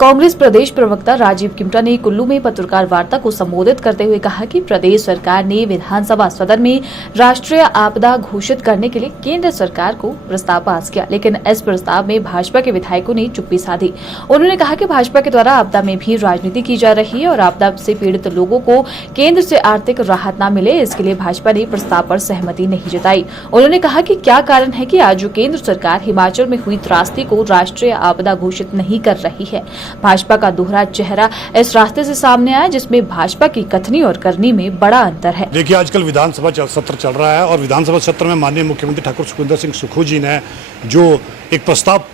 कांग्रेस प्रदेश प्रवक्ता राजीव किमटा ने कुल्लू में पत्रकार वार्ता को संबोधित करते हुए कहा कि प्रदेश सरकार ने विधानसभा सदन में राष्ट्रीय आपदा घोषित करने के लिए केंद्र सरकार को प्रस्ताव पास किया, लेकिन इस प्रस्ताव में भाजपा के विधायकों ने चुप्पी साधी। उन्होंने कहा कि भाजपा के द्वारा आपदा में भी राजनीति की जा रही है और आपदा से पीड़ित लोगों को केंद्र से आर्थिक राहत न मिले, इसके लिए भाजपा ने प्रस्ताव पर सहमति नहीं जताई। उन्होंने कहा कि क्या कारण है कि आज जो केंद्र सरकार हिमाचल में हुई त्रासदी को राष्ट्रीय आपदा घोषित नहीं कर रही है। भाजपा का दोहरा चेहरा इस रास्ते से सामने आया, जिसमें भाजपा की कथनी और करनी में बड़ा अंतर है। देखिए, आजकल विधानसभा सत्र चल रहा है और विधानसभा सत्र में माननीय मुख्यमंत्री ठाकुर सुखविंदर सिंह सुक्खू जी ने जो एक प्रस्ताव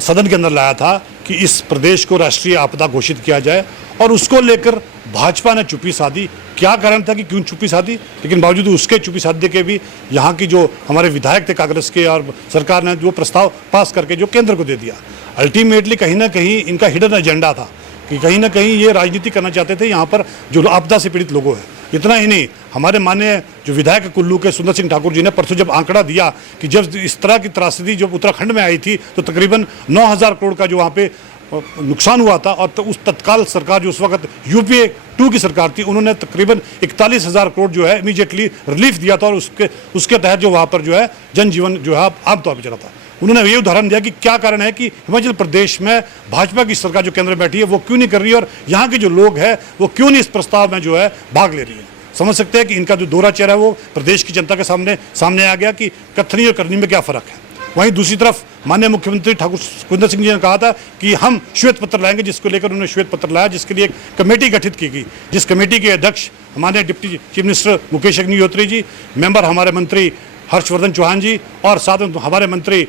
सदन के अंदर लाया था कि इस प्रदेश को राष्ट्रीय आपदा घोषित किया जाए, और उसको लेकर भाजपा ने चुप्पी साधी। क्या कारण था कि क्यों चुप्पी साधी, लेकिन बावजूद उसके चुप्पी साधने के भी यहाँ की जो हमारे विधायक थे कांग्रेस के, और सरकार ने जो प्रस्ताव पास करके जो केंद्र को दे दिया। अल्टीमेटली कहीं ना कहीं इनका हिडन एजेंडा था कि कहीं ना कहीं ये राजनीति करना चाहते थे यहाँ पर जो आपदा से पीड़ित लोगों हैं। इतना ही नहीं, हमारे माननीय जो विधायक कुल्लू के सुंदर सिंह ठाकुर जी ने परसों जब आंकड़ा दिया कि जब इस तरह की त्रासदी जब उत्तराखंड में आई थी तो तकरीबन 9,000 करोड़ का जो वहाँ पे नुकसान हुआ था, और तो उस तत्काल सरकार जो उस वक्त यूपीए 2 की सरकार थी, उन्होंने तकरीबन 41,000 करोड़ जो है इमीडिएटली रिलीफ दिया था, और उसके तहत जो वहाँ पर जो है जनजीवन जो है आमतौर पर चला था। उन्होंने ये उदाहरण दिया कि क्या कारण है कि हिमाचल प्रदेश में भाजपा की सरकार जो केंद्र में बैठी है वो क्यों नहीं कर रही है, और यहाँ के जो लोग हैं वो क्यों नहीं इस प्रस्ताव में जो है भाग ले रही है। समझ सकते हैं कि इनका जो दोहरा चेहरा है वो प्रदेश की जनता के सामने आ गया कि कथनी और करनी में क्या फ़र्क है। वहीं दूसरी तरफ माननीय मुख्यमंत्री ठाकुर सुखविंदर सिंह जी ने कहा था कि हम श्वेत पत्र लाएंगे, जिसको लेकर उन्होंने श्वेत पत्र लाया, जिसके लिए एक कमेटी गठित की गई, जिस कमेटी के अध्यक्ष हमारे deputy chief minister Mukesh Agnihotri ji, member हमारे मंत्री हर्षवर्धन चौहान जी, और साथ में हमारे मंत्री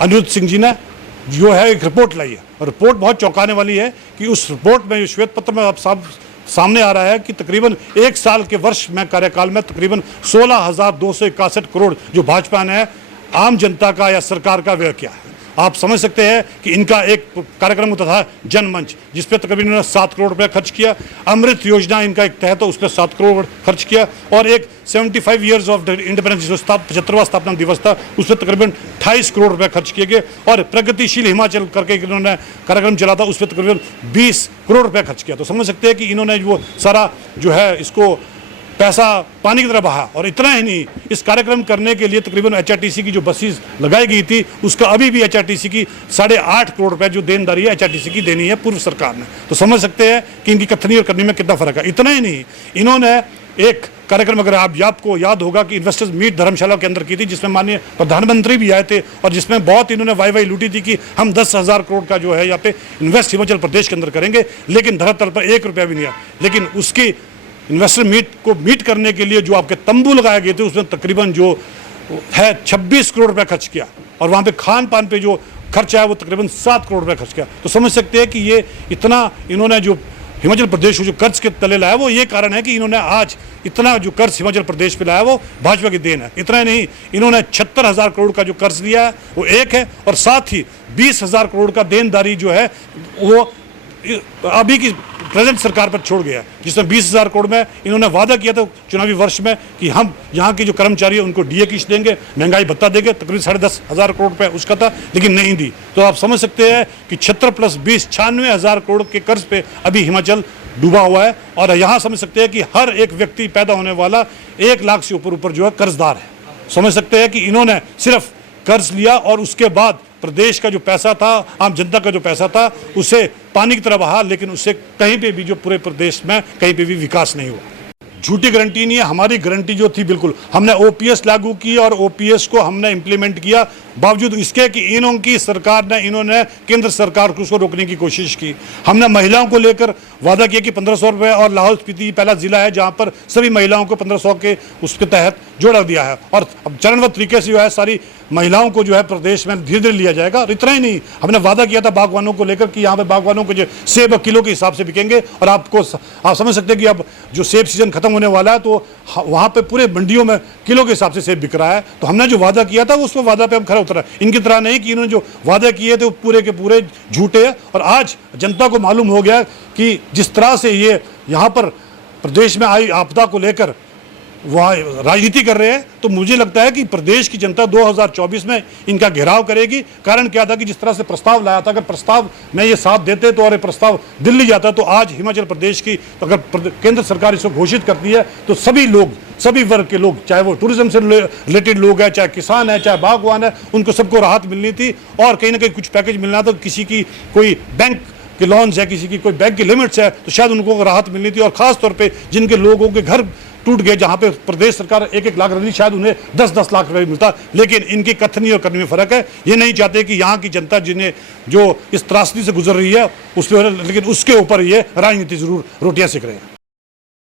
अनिरुद्ध सिंह जी ने जो है एक रिपोर्ट लाई है। और रिपोर्ट बहुत चौंकाने वाली है कि उस रिपोर्ट में श्वेत पत्र में अब सामने आ रहा है कि तकरीबन 1 साल के वर्ष में कार्यकाल में तकरीबन 16,261 करोड़ जो भाजपा ने आम जनता का या सरकार का व्यय किया है। आप समझ सकते हैं कि इनका एक कार्यक्रम होता था जनमंच, जिसपे तकरीबन इन्होंने 7 करोड़ रुपया खर्च किया। अमृत योजना इनका एक तहत तो उस पर 7 करोड़ खर्च किया, और एक 75 ईयर्स ऑफ इंडिपेंडेंस जो 75वां स्थापना दिवस था उस पर तकरीबन 28 करोड़ रुपये खर्च किए गए, और प्रगतिशील हिमाचल करके इन्होंने कार्यक्रम चला था उस पर तकरीबन 20 करोड़ रुपये खर्च किया। तो समझ सकते हैं कि इन्होंने वो सारा जो है इसको पैसा पानी की तरह बहा। और इतना ही नहीं, इस कार्यक्रम करने के लिए तकरीबन एचआरटीसी की जो बसेस लगाई गई थी उसका अभी भी एचआरटीसी की 8.5 करोड़ रुपए जो देनदारी है एचआरटीसी की देनी है पूर्व सरकार ने। तो समझ सकते हैं कि इनकी कथनी और करनी में कितना फर्क है। इतना ही नहीं, इन्होंने एक कार्यक्रम, अगर आपको याद होगा कि इन्वेस्टर्स मीट धर्मशाला के अंदर की थी, जिसमें माननीय प्रधानमंत्री भी आए थे, और जिसमें बहुत इन्होंने वाई लूटी थी कि हम 10,000 करोड़ का जो है यहाँ पे इन्वेस्ट हिमाचल प्रदेश के अंदर करेंगे, लेकिन धरातल पर 1 रुपया भी नहीं आया। लेकिन उसकी इन्वेस्टर मीट को मीट करने के लिए जो आपके तंबू लगाए गए थे उसमें तकरीबन जो है 26 करोड़ रुपया खर्च किया, और वहाँ पे खान पान पे जो खर्च है वो तकरीबन 7 करोड़ रुपया खर्च किया। तो समझ सकते हैं कि ये इतना इन्होंने जो हिमाचल प्रदेश को जो कर्ज के तले लाया वो ये कारण है कि इन्होंने आज इतना जो कर्ज हिमाचल प्रदेश पे लाया वो भाजपा की देन है। इतना ही नहीं, इन्होंने 76,000 करोड़ का जो कर्ज लिया है वो एक है, और साथ ही 20,000 करोड़ का देनदारी जो है वो अभी की प्रेजेंट सरकार पर छोड़ गया, जिसमें 20,000 करोड़ में इन्होंने वादा किया था चुनावी वर्ष में कि हम यहाँ के जो कर्मचारी हैं उनको डीए किस्त देंगे, महंगाई भत्ता देंगे, तकरीबन 10,500 करोड़ रुपए उसका था, लेकिन नहीं दी। तो आप समझ सकते हैं कि 76 + 20 96,000 करोड़ के कर्ज पे अभी हिमाचल डूबा हुआ है। और यहाँ समझ सकते हैं कि हर एक व्यक्ति पैदा होने वाला 1 लाख से ऊपर जो है कर्जदार है। समझ सकते हैं कि इन्होंने सिर्फ कर्ज लिया और उसके बाद प्रदेश का जो पैसा था, आम जनता का जो पैसा था, उसे पानी की तरह बहा, लेकिन उससे कहीं पे भी जो पूरे प्रदेश में कहीं पे भी विकास नहीं हुआ। झूठी गारंटी नहीं है, हमारी गारंटी जो थी बिल्कुल, हमने ओपीएस लागू की और ओपीएस को हमने इम्प्लीमेंट किया, बावजूद इसके कि इन्होंने सरकार ने इन्होंने केंद्र सरकार को उसको रोकने की कोशिश की। हमने महिलाओं को लेकर वादा किया कि 1,500 रुपये, और लाहौल स्पीति पहला जिला है जहां पर सभी महिलाओं को 1,500 के उसके तहत जोड़ा दिया है, और अब चरणबद्ध तरीके से जो है सारी महिलाओं को जो है प्रदेश में धीरे धीरे लिया जाएगा। और इतना ही नहीं, हमने वादा किया था बागवानों को लेकर कि यहाँ पे बागवानों को जो सेब किलो के हिसाब से बिकेंगे, और आप समझ सकते हैं कि अब जो सेब सीजन खत्म होने वाला है तो वहाँ पे पूरे मंडियों में किलो के हिसाब से सेब बिक रहा है। तो हमने जो वादा किया था उस वादा पे हम खरा उतरा। इनकी तरह नहीं कि इन्होंने जो वादे किए थे वो पूरे के पूरे झूठे हैं, और आज जनता को मालूम हो गया कि जिस तरह से ये यहाँ पर प्रदेश में आई आपदा को लेकर वह राजनीति कर रहे हैं, तो मुझे लगता है कि प्रदेश की जनता 2024 में इनका घेराव करेगी। कारण क्या था कि जिस तरह से प्रस्ताव लाया था, अगर प्रस्ताव में ये साथ देते तो और ये प्रस्ताव दिल्ली जाता तो आज हिमाचल प्रदेश की, अगर केंद्र सरकार इसको घोषित करती है तो सभी लोग, सभी वर्ग के लोग, चाहे वो टूरिज्म से रिलेटेड लोग हैं, चाहे किसान है, चाहे बागवान है, उनको सबको राहत मिलनी थी। और कहीं ना कहीं कुछ पैकेज मिलना था, किसी की कोई बैंक के लोन्स है, किसी की कोई बैंक की लिमिट्स है, तो शायद उनको राहत मिलनी थी। और खास तौर पे जिनके लोगों के घर टूट गए, जहां पे प्रदेश सरकार 1-1 लाख रही, शायद उन्हें 10-10 लाख रुपए मिलता। लेकिन इनकी कथनी और करनी में फर्क है। ये नहीं चाहते कि यहाँ की जनता जिन्हें जो इस त्रासदी से गुजर रही है उस पर, लेकिन उसके ऊपर ये राजनीति जरूर रोटियां सेक रहे हैं।